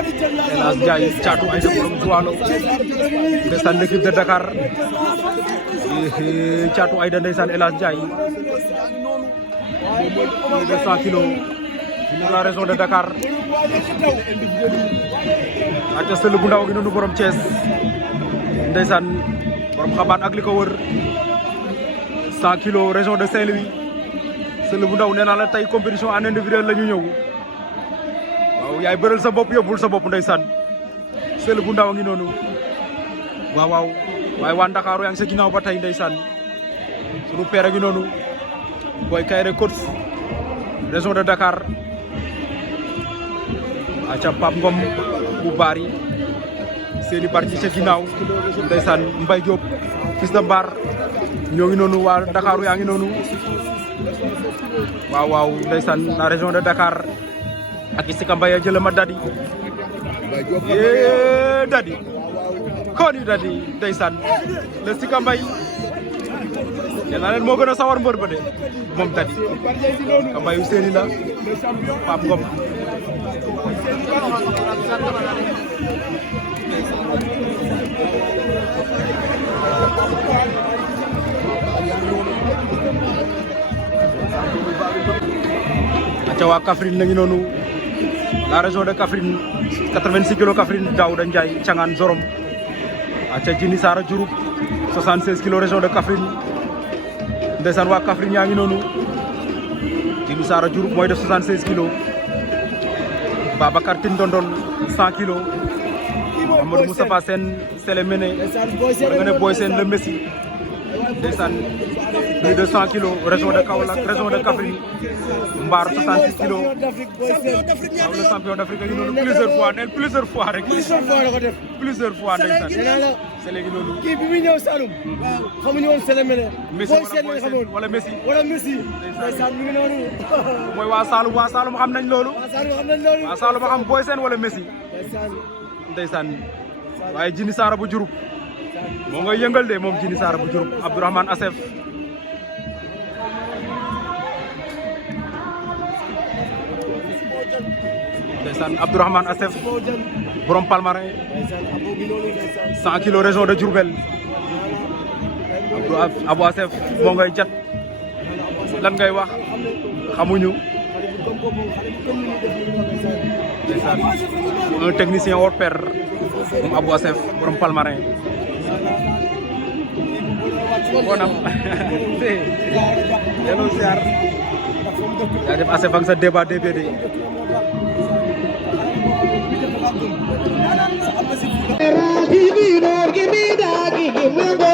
Elas Ndiaye Thiatou Aïda borom Joalo ndeysaan l'équipe de Dakar Thiatou Aïda ndeysaan Elas Ndiaye 200 kilos pour la région de Dakar aca sël bu ndaw gi noonu borom Thiès ndeysaan borom xabaan ak li ko wër 100 kilos région de Saint-Louis sël bu ndaw nee naa la tey compétition en individuel la ñu ñëw waaw yaay bëral sa bopp yóbbul sa bopp ndeysaan sël bu ndaw a ngi noonu waaw waaye waa Ndakaaru yaa ngi sa ginnaaw ba tey ndeysaan sunu père a ngi noonu Boy Kaïré coach région de Dakar aca Pape Ngom bu Bari seeni bar ci ca ginnaaw ndeysaan Mbaye Diop fils de Mbar ñoo ngi noonu waa Ndakaaru yaa ngi noonu waaw ndeysaan la région de Dakar ak Sika Mbaye jël ma Dadi Dadi koni Dadi ndeysaan le Sika Mbaye nee naa leen moo gën a sawar mbër ba de moom Dadi Sika Mbaye yu seeni la Pape Ngom aca waa Kaffrine la ngi noonu la région de Kaffrine 86 kilos Kaffrine Daouda Ndiaye Cangaan Zorom aca Jini Sara Diouroup 76 kilos région de Kaffrine ndeysaan waa Kaffrine yaa ngi noonu Jini Sara Diouroup mooy def 76 kilos Babacar Tine Dondon 100 kilos Amadou Moustapha Sène Sele Mene wala nga ne Boy Sène le Messi ndeysaan plus de 100 kilos région de Kaolack région de Kaffrine Mbar 66 kilos waaw le champion d'Afrique yi noonu plusieurs fois rek plusieurs fois ndeysaan c'est léegi noonu kii bi muy ñëw Saloum xamuñu woon Sele Mene wala Messi ndeysaan mi ngi noonu mooy waa Saloum xam nañ loolu waa Saloum xam Boy Sène wala Messi ndeysaan waaye Jini Sara bu Diouroup moo ngay yëngal de moom Jini Sara bu Diouroup Abdourahmane Assef ndeysaan Abdourahmane Assef borom Palmarin 100 kilos région de Diourbel Abou Assef moo ngay jat lan ngay wax xamuñu ndeysaan un technicien hors pair moom Abou Assef borom Palmarin bonam hello siar yaa def Assef ak sa débat DBD Give me that, give me the